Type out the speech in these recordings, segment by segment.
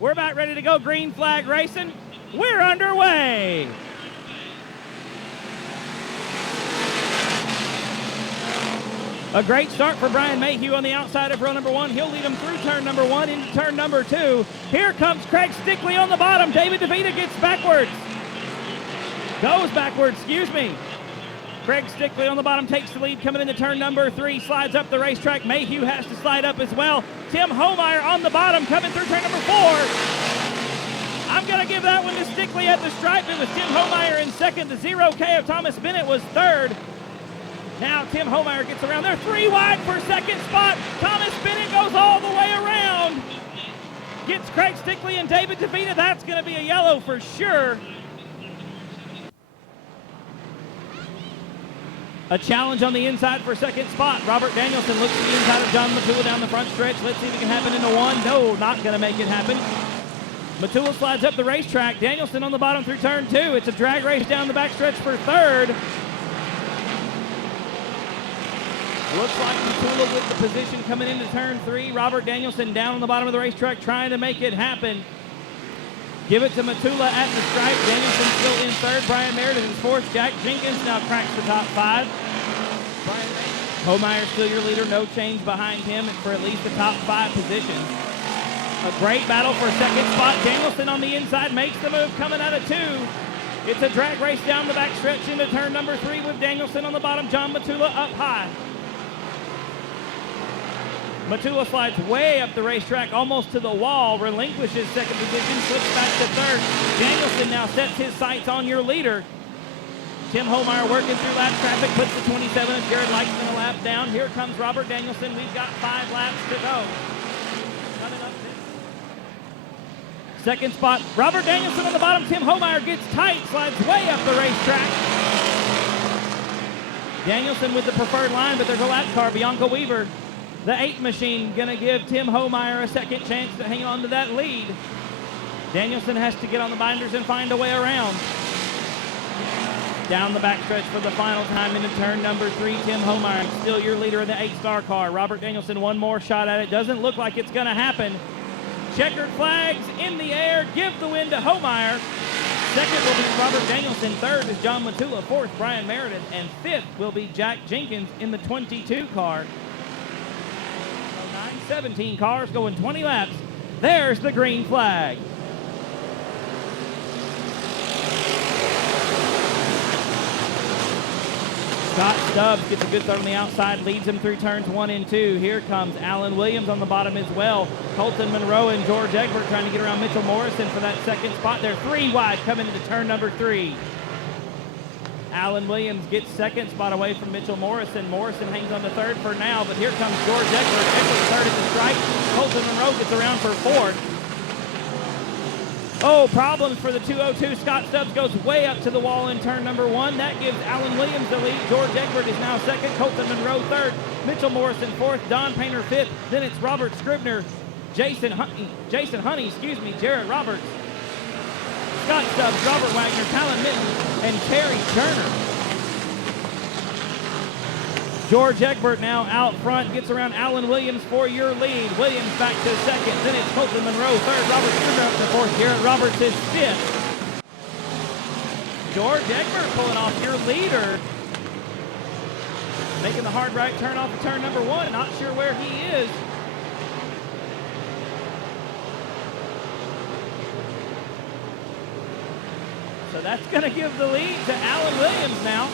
We're about ready to go green flag racing. We're underway. A great start for Brian Mayhew on the outside of row number 1. He'll lead him through turn number 1 into turn number 2. Here comes Craig Stickley on the bottom. David DeVita gets backwards. Goes backwards, excuse me. Craig Stickley on the bottom takes the lead coming into turn number 3. Slides up the racetrack. Mayhew has to slide up as well. Tim Homeyer on the bottom coming through turn number 4. I'm going to give that one to Stickley at the stripe. It was Tim Homeyer in second. The 0K of Thomas Bennett was third. Now Tim Homeyer gets around there. 3 wide for second spot. Thomas Bennett goes all the way around. Gets Craig Stickley and David DeVita. That's going to be a yellow for sure. A challenge on the inside for second spot. Robert Danielson looks to the inside of John Matula down the front stretch. Let's see if it can happen into 1. No, not going to make it happen. Matula slides up the racetrack. Danielson on the bottom through turn 2. It's a drag race down the backstretch for third. Looks like Matula with the position coming into turn 3. Robert Danielson down on the bottom of the racetrack trying to make it happen. Give it to Matula at the stripe. Danielson still in third. Brian Meredith in fourth. Jack Jenkins now cracks the top 5. Homeyer still your leader. No change behind him for at least the top 5 positions. A great battle for second spot. Danielson on the inside makes the move coming out of 2. It's a drag race down the back stretch into turn number 3 with Danielson on the bottom. John Matula up high. Matula slides way up the racetrack, almost to the wall, relinquishes second position, slips back to third. Danielson now sets his sights on your leader. Tim Homeyer working through lap traffic, puts the 27 of Jared Leichman a lap down. Here comes Robert Danielson. We've got 5 laps to go. Coming up second spot, Robert Danielson on the bottom. Tim Homeyer gets tight, slides way up the racetrack. Danielson with the preferred line, but there's a lap car, Bianca Weaver. The 8 machine going to give Tim Homeyer a second chance to hang on to that lead. Danielson has to get on the binders and find a way around. Down the backstretch for the final time into turn number 3, Tim Homeyer still your leader in the 8-star car. Robert Danielson one more shot at it. Doesn't look like it's going to happen. Checkered flags in the air. Give the win to Homeyer. Second will be Robert Danielson. Third is John Matula. Fourth, Brian Meredith. And fifth will be Jack Jenkins in the 22 car. 17 cars going 20 laps. There's the green flag. Scott Stubbs gets a good start on the outside, leads him through turns 1 and 2. Here comes Alan Williams on the bottom as well. Colton Monroe and George Egbert trying to get around Mitchell Morrison for that second spot. They're 3 wide coming into turn number 3. Alan Williams gets second spot away from Mitchell Morrison. Morrison hangs on to third for now, but here comes George Egbert. Egbert third at the stripe. Colton Monroe gets around for fourth. Oh, problems for the 202. Scott Stubbs goes way up to the wall in turn number 1. That gives Alan Williams the lead. George Egbert is now second. Colton Monroe third. Mitchell Morrison fourth. Don Painter fifth. Then it's Robert Scribner, Jason Honey, Jarrett Roberts, Scott Stubbs, Robert Wagner, Talon Mitten, and Terry Turner. George Egbert now out front, gets around Alan Williams for your lead. Williams back to second, then it's Colton Monroe third, Robert Scribner up to fourth, Garrett Roberts is fifth. George Egbert pulling off your leader. Making the hard right turn off of turn number 1, not sure where he is. So that's going to give the lead to Alan Williams now.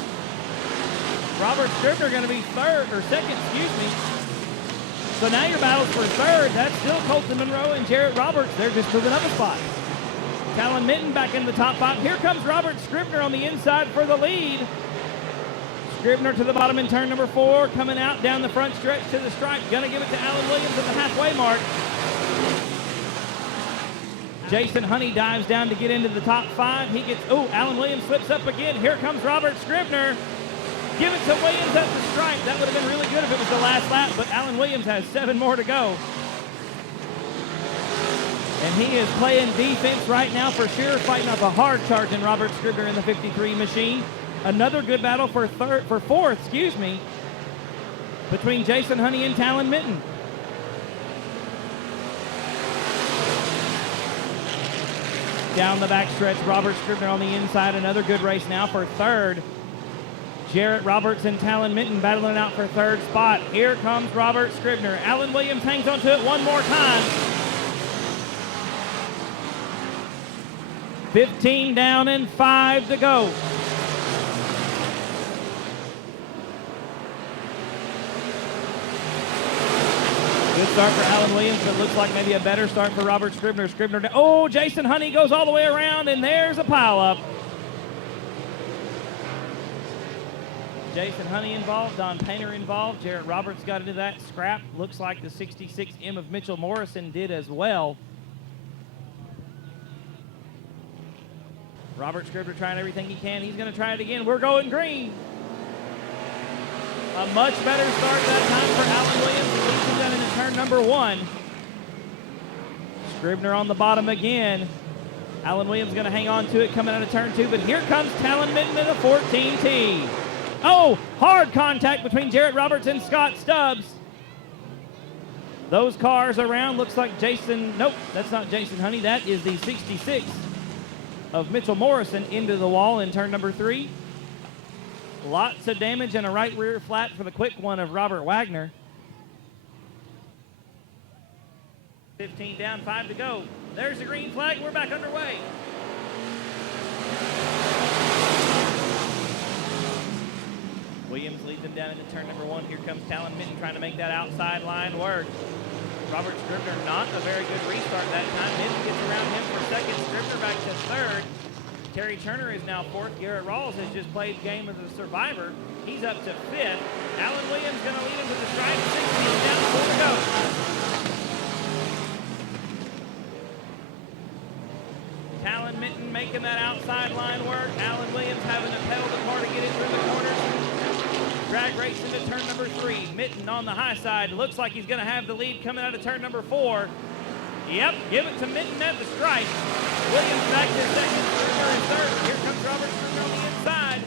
Robert Scribner going to be second. So now your battle's for third. That's still Colton Monroe and Jarrett Roberts. They're just moving up a spot. Talon Mitten back in the top 5. Here comes Robert Scribner on the inside for the lead. Scribner to the bottom in turn number 4. Coming out down the front stretch to the stripe. Going to give it to Alan Williams at the halfway mark. Jason Honey dives down to get into the top 5. He gets, Alan Williams slips up again. Here comes Robert Scribner. Give it to Williams at the stripe. That would have been really good if it was the last lap, but Alan Williams has 7 more to go. And he is playing defense right now for sure, fighting off a hard charging Robert Scribner in the 53 machine. Another good battle for fourth, between Jason Honey and Talon Mitten. Down the backstretch, Robert Scribner on the inside. Another good race now for third. Jarrett Roberts and Talon Minton battling it out for third spot. Here comes Robert Scribner. Alan Williams hangs onto it one more time. 15 down and 5 to go. Good start for Alan Williams, but looks like maybe a better start for Robert Scribner. Oh, Jason Honey goes all the way around, and there's a pileup. Jason Honey involved, Don Painter involved. Jarrett Roberts got into that scrap. Looks like the 66M of Mitchell Morrison did as well. Robert Scribner trying everything he can. He's going to try it again. We're going green. A much better start that time for Alan Williams. He leads him down into turn number 1. Scribner on the bottom again. Alan Williams going to hang on to it coming out of turn 2, but here comes Talon Minton in the 14T. Oh, hard contact between Jarrett Roberts and Scott Stubbs. Those cars around, looks like Jason, nope, that's not Jason Honey. That is the 66 of Mitchell Morrison into the wall in turn number 3. Lots of damage and a right rear flat for the quick one of Robert Wagner. 15 down, 5 to go. There's the green flag. We're back underway. Williams leads them down into turn number 1. Here comes Talon Minton trying to make that outside line work. Robert Scribner not a very good restart that time. Minton gets around him for second. Scribner back to third. Terry Turner is now 4th. Garrett Rawls has just played game of the survivor. He's up to 5th. Alan Williams going to lead him to the stripe. 16 down, 4 to go. Talon Minton making that outside line work. Alan Williams having to pedal the car to get it through the corners. Drag race into turn number 3. Minton on the high side. Looks like he's going to have the lead coming out of turn number 4. Yep, give it to Minton at the stripe. Williams back to second, Scribner in third. Here comes Robert Scribner on the inside.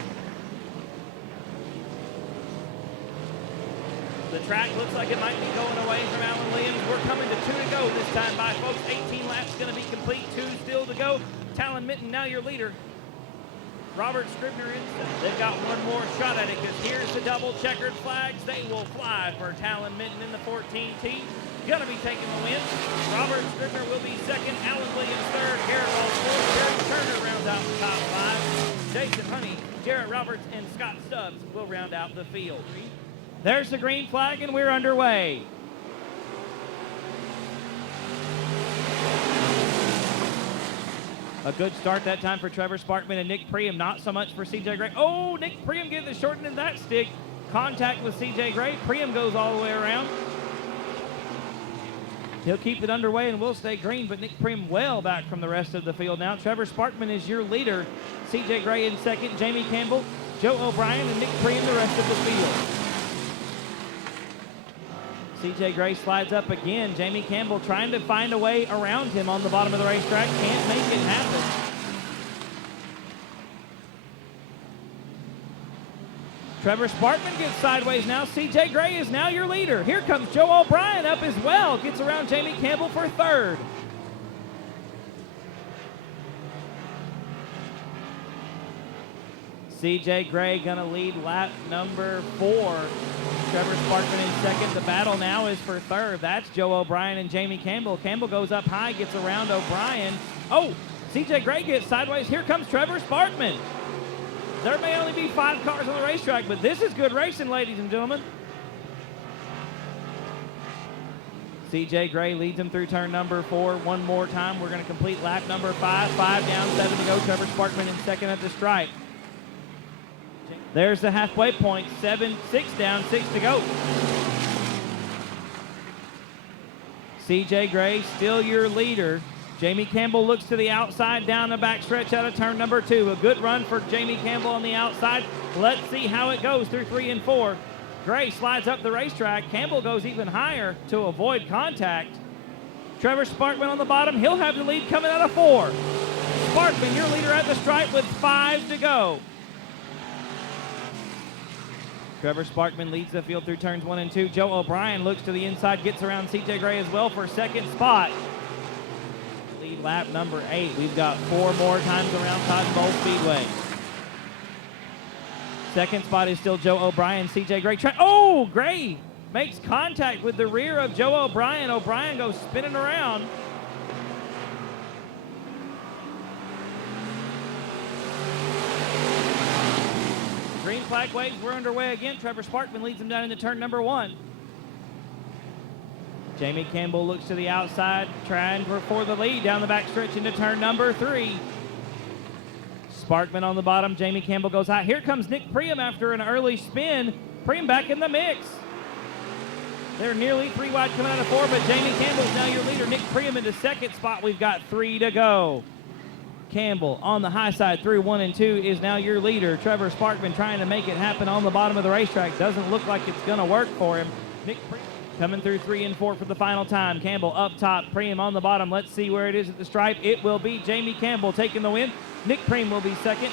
The track looks like it might be going away from Alan Williams. We're coming to 2 to go this time by folks. 18 laps going to be complete, 2 still to go. Talon Minton now your leader. Robert Scribner in. They've got one more shot at it because here's the double checkered flags. They will fly for Talon Minton in the 14T. Gonna be taking the win. Robert Scribner will be second. Alan Williams third. Garrett Rawls fourth. Terry Turner rounds out the top 5. Jason Honey, Jarrett Roberts, and Scott Stubbs will round out the field. There's the green flag, and we're underway. A good start that time for Trevor Sparkman and Nick Priam, not so much for C.J. Gray. Oh, Nick Priam getting the short end of that stick. Contact with C.J. Gray. Priam goes all the way around. He'll keep it underway and will stay green, but Nick Priam well back from the rest of the field now. Trevor Sparkman is your leader. C.J. Gray in second. Jamie Campbell, Joe O'Brien, and Nick Priam the rest of the field. C.J. Gray slides up again. Jamie Campbell trying to find a way around him on the bottom of the racetrack. Can't make it happen. Trevor Sparkman gets sideways now. C.J. Gray is now your leader. Here comes Joe O'Brien up as well. Gets around Jamie Campbell for third. C.J. Gray gonna lead lap number 4. Trevor Sparkman in second. The battle now is for third. That's Joe O'Brien and Jamie Campbell. Campbell goes up high, gets around O'Brien. Oh, C.J. Gray gets sideways. Here comes Trevor Sparkman. There may only be 5 cars on the racetrack, but this is good racing, ladies and gentlemen. C.J. Gray leads him through turn number 4 one more time. We're going to complete lap number 5. 5 down, 7 to go. Trevor Sparkman in second at the stripe. There's the halfway point. 6 down, 6 to go. C.J. Gray still your leader. Jamie Campbell looks to the outside down the backstretch out of turn number 2. A good run for Jamie Campbell on the outside. Let's see how it goes through 3 and 4. Gray slides up the racetrack. Campbell goes even higher to avoid contact. Trevor Sparkman on the bottom. He'll have the lead coming out of 4. Sparkman, your leader at the stripe with 5 to go. Trevor Sparkman leads the field through turns 1 and 2. Joe O'Brien looks to the inside, gets around C.J. Gray as well for second spot. Lead complete lap number 8. We've got 4 more times around Cotton Bowl Speedway. Second spot is still Joe O'Brien, CJ Gray. Oh, Gray makes contact with the rear of Joe O'Brien. O'Brien goes spinning around. Green flag waves, we're underway again. Trevor Sparkman leads him down into turn number 1. Jamie Campbell looks to the outside, trying for the lead down the backstretch into turn number 3. Sparkman on the bottom, Jamie Campbell goes high. Here comes Nick Priam after an early spin. Priam back in the mix. They're nearly 3 wide coming out of 4, but Jamie Campbell's now your leader. Nick Priam into second spot. We've got 3 to go. Campbell on the high side through 1 and 2 is now your leader. Trevor Sparkman trying to make it happen on the bottom of the racetrack. Doesn't look like it's going to work for him. Nick Priam coming through 3 and 4 for the final time. Campbell up top, Priam on the bottom. Let's see where it is at the stripe. It will be Jamie Campbell taking the win. Nick Priam will be second.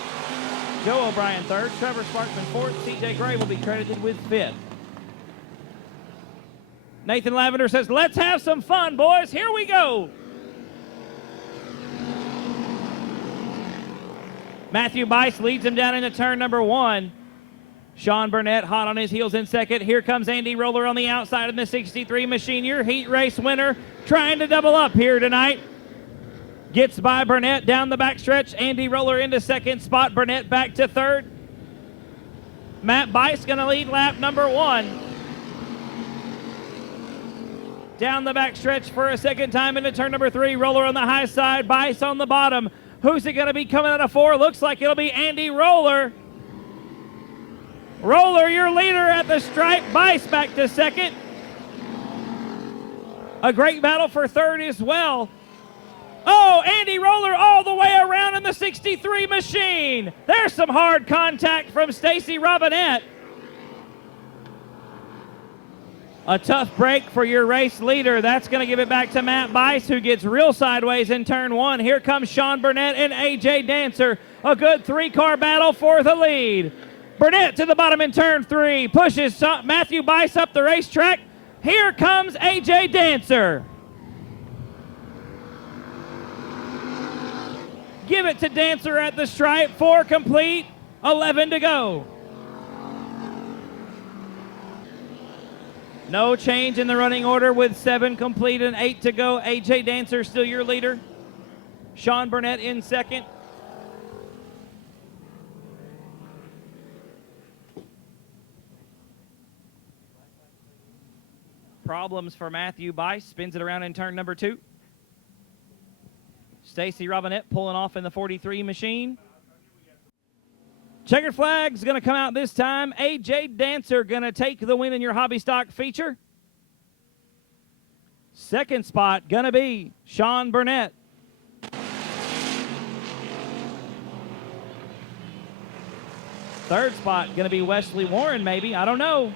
Joe O'Brien third. Trevor Sparkman fourth. CJ Gray will be credited with 5th. Nathan Lavender says, let's have some fun, boys. Here we go. Matthew Bice leads him down into turn number 1. Sean Burnett hot on his heels in second. Here comes Andy Roller on the outside of the 63 machine. Your heat race winner trying to double up here tonight. Gets by Burnett down the backstretch. Andy Roller into second spot. Burnett back to third. Matt Bice going to lead lap number 1. Down the backstretch for a second time into turn number 3. Roller on the high side. Bice on the bottom. Who's it going to be coming out of 4? Looks like it'll be Andy Roller. Roller, your leader at the stripe. Bice back to second. A great battle for third as well. Oh, Andy Roller all the way around in the 63 machine. There's some hard contact from Stacy Robinette. A tough break for your race leader. That's going to give it back to Matt Bice, who gets real sideways in turn 1. Here comes Sean Burnett and A.J. Dancer. A good 3-car battle for the lead. Burnett to the bottom in turn 3. Pushes Matthew Bice up the racetrack. Here comes A.J. Dancer. Give it to Dancer at the stripe. 4 complete, 11 to go. No change in the running order with 7 complete and 8 to go. A.J. Dancer still your leader. Sean Burnett in second. Problems for Matthew Bice. Spins it around in turn number 2. Stacy Robinette pulling off in the 43 machine. Checkered flag's going to come out this time. A.J. Dancer going to take the win in your hobby stock feature. Second spot going to be Sean Burnett. Third spot going to be Wesley Warren, maybe. I don't know.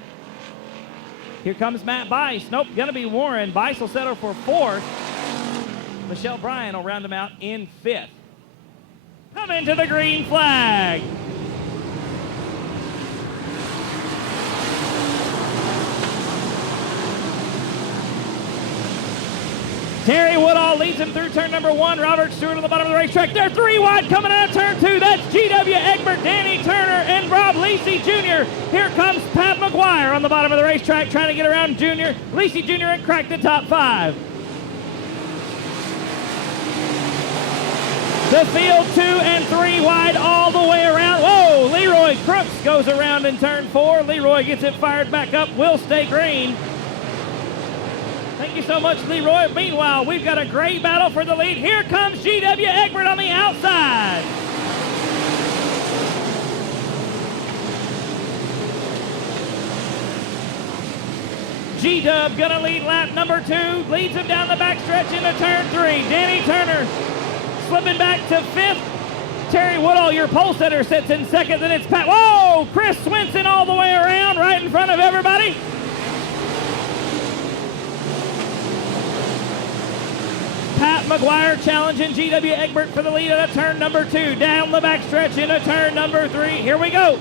Here comes Matt Bice. Nope, going to be Warren. Bice will settle for 4th. Michelle Bryan will round him out in 5th. Come into the green flag. Terry Woodall leads him through turn number 1. Robert Stewart on the bottom of the racetrack. They're 3 wide coming out of turn 2. That's G.W. Egbert, Danny Turner, and Rob Lisi Jr. Here comes Pat McGuire on the bottom of the racetrack trying to get around Jr. Lisi Jr. and crack the top 5. The field 2 and 3 wide all the way around. Whoa, Leroy Crooks goes around in turn 4. Leroy gets it fired back up. Will stay green. Thank you so much, Leroy. Meanwhile, we've got a great battle for the lead. Here comes G.W. Egbert on the outside. G-Dub gonna lead lap number 2. Leads him down the backstretch into turn 3. Danny Turner slipping back to 5th. Terry Woodall, your pole setter, sits in second. Then it's Pat. Whoa! Chris Swenson all the way around right in front of everybody. Pat McGuire challenging G.W. Egbert for the lead at turn number 2. Down the backstretch into turn number 3. Here we go.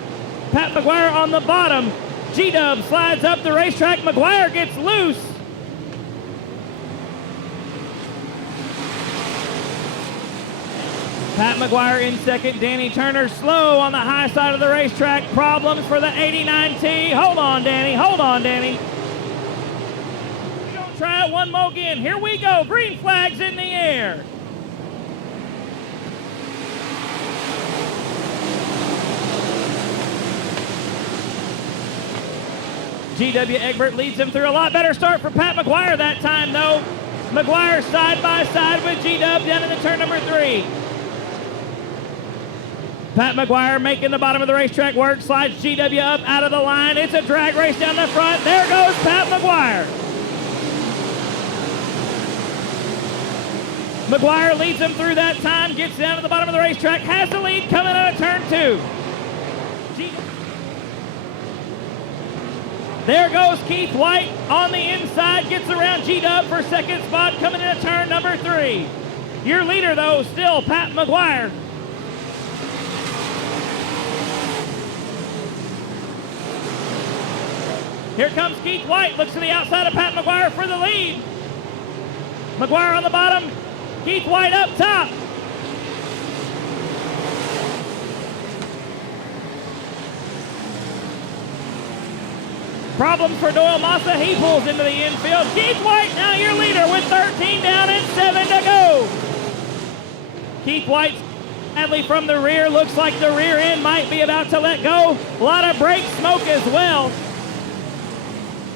Pat McGuire on the bottom. G-Dub slides up the racetrack. McGuire gets loose. Pat McGuire in second. Danny Turner slow on the high side of the racetrack. Problems for the 89T. Hold on, Danny. Hold on, Danny. We're going to try it one more again. Here we go. Green flags in the air. G.W. Egbert leads him through. A lot better start for Pat McGuire that time, though. McGuire side by side with G-Dub down into turn number 3. Pat McGuire making the bottom of the racetrack work, slides GW up out of the line. It's a drag race down the front. There goes Pat McGuire. McGuire leads him through that time, gets down to the bottom of the racetrack, has the lead coming out of turn 2. There goes Keith White on the inside, gets around G-Dub for second spot coming into turn number 3. Your leader, though, still Pat McGuire. Here comes Keith White, looks to the outside of Pat McGuire for the lead. McGuire on the bottom, Keith White up top. Problems for Doyle Massa, he pulls into the infield. Keith White now your leader with 13 down and 7 to go. Keith White sadly from the rear, looks like the rear end might be about to let go. A lot of brake smoke as well.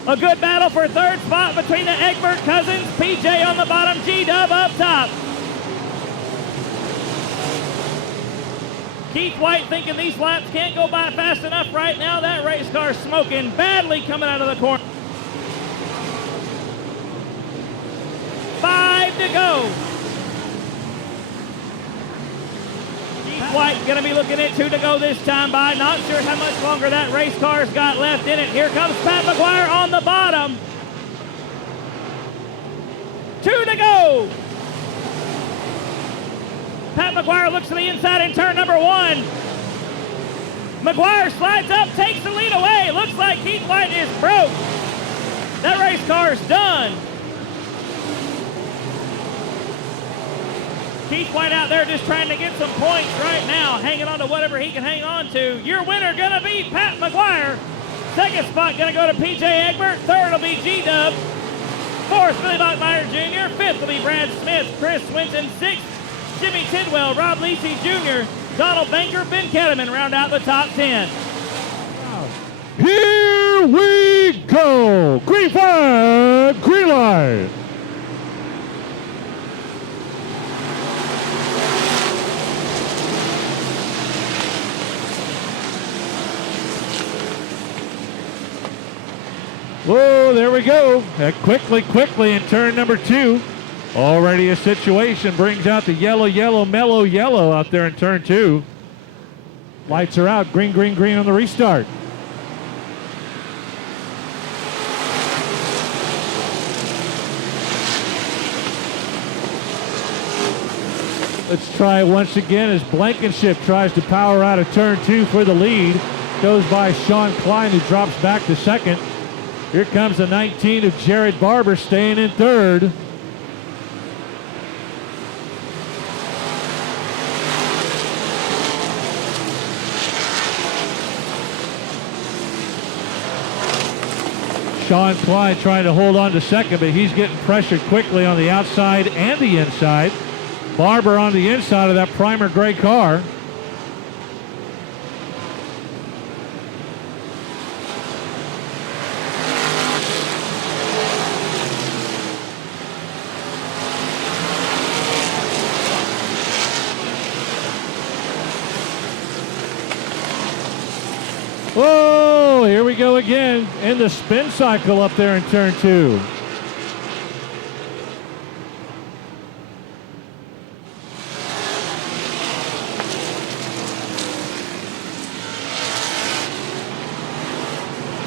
A good battle for third spot between the Egbert cousins. PJ on the bottom, G-Dub up top. Keith White thinking these laps can't go by fast enough right now. That race car smoking badly coming out of the corner. 5 to go. Keith White going to be looking at 2 to go this time by. Not sure how much longer that race car's got left in it. Here comes Pat McGuire on the bottom. 2 to go. Pat McGuire looks to the inside in turn number 1. McGuire slides up, takes the lead away. Looks like Keith White is broke. That race car's done. Keith White out there just trying to get some points right now, hanging on to whatever he can hang on to. Your winner gonna be Pat McGuire. Second spot gonna go to PJ Egbert. Third will be G-Dub. Fourth, Billy Bachmeyer Jr. Fifth will be Brad Smith. Chris Swinton. Sixth, Jimmy Tidwell, Rob Lisi Jr., Donald Banker, Ben Ketterman round out the top 10. Here we go. Green flag, green light. Whoa, there we go. Quickly in turn number 2. Already a situation, brings out the yellow, mellow yellow out there in turn 2. Lights are out, green on the restart. Let's try once again as Blankenship tries to power out of turn 2 for the lead. Goes by Sean Klein, who drops back to second. Here comes the 19 of Jared Barber staying in third. Sean Klein trying to hold on to second, but he's getting pressured quickly on the outside and the inside. Barber on the inside of that primer gray car. Whoa, here we go again in the spin cycle up there in turn 2.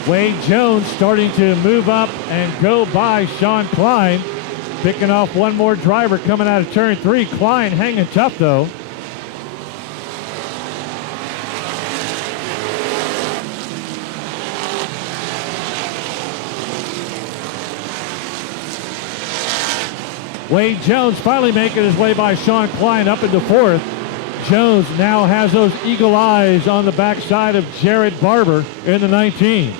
Wade Jones starting to move up and go by Sean Klein. Picking off one more driver coming out of turn 3. Klein hanging tough though. Wade Jones finally making his way by Sean Klein up into fourth. Jones now has those eagle eyes on the backside of Jared Barber in the 19.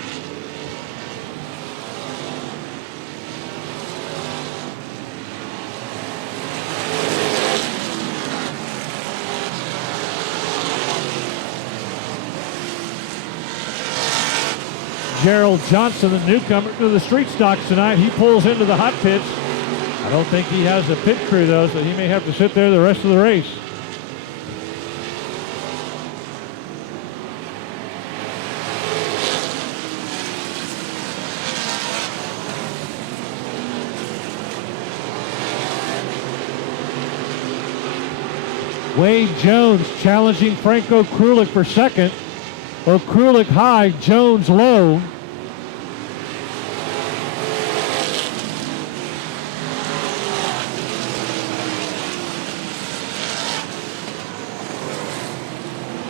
Gerald Johnson, the newcomer to the street stocks tonight, he pulls into the hot pits. I don't think he has a pit crew though, so he may have to sit there the rest of the race. Wade Jones challenging Franco Krulik for second. Krulik high, Jones low.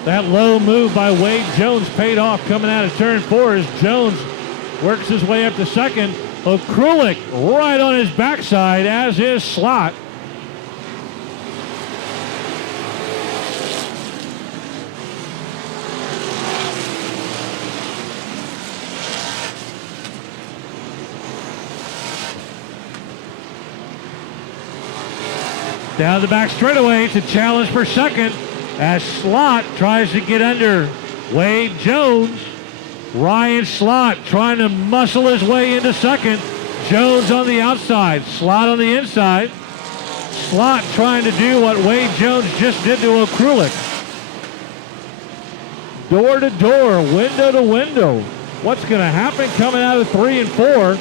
That low move by Wade Jones paid off coming out of turn 4 as Jones works his way up to second. Krulik right on his backside, as is Slot. Down the back straightaway to challenge for second as Slot tries to get under Wade Jones. Ryan Slot trying to muscle his way into second. Jones on the outside, Slot on the inside. Slot trying to do what Wade Jones just did to Krulik. Door to door, window to window. What's going to happen coming out of 3 and 4?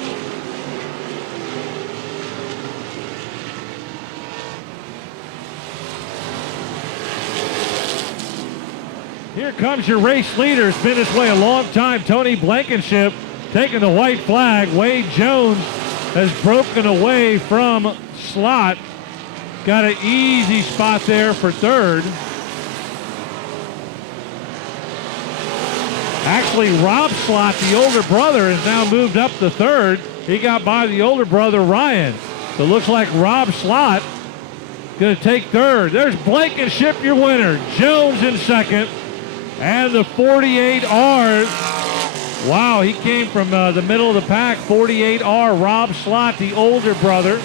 Here comes your race leader. It's been this way a long time. Tony Blankenship taking the white flag. Wade Jones has broken away from Slot. Got an easy spot there for third. Actually, Rob Slot, the older brother, has now moved up to third. He got by the older brother, Ryan. So it looks like Rob Slot going to take third. There's Blankenship, your winner. Jones in second. And the 48R, wow, he came from the middle of the pack. 48R, Rob Slot, the older brother.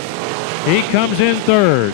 He comes in third.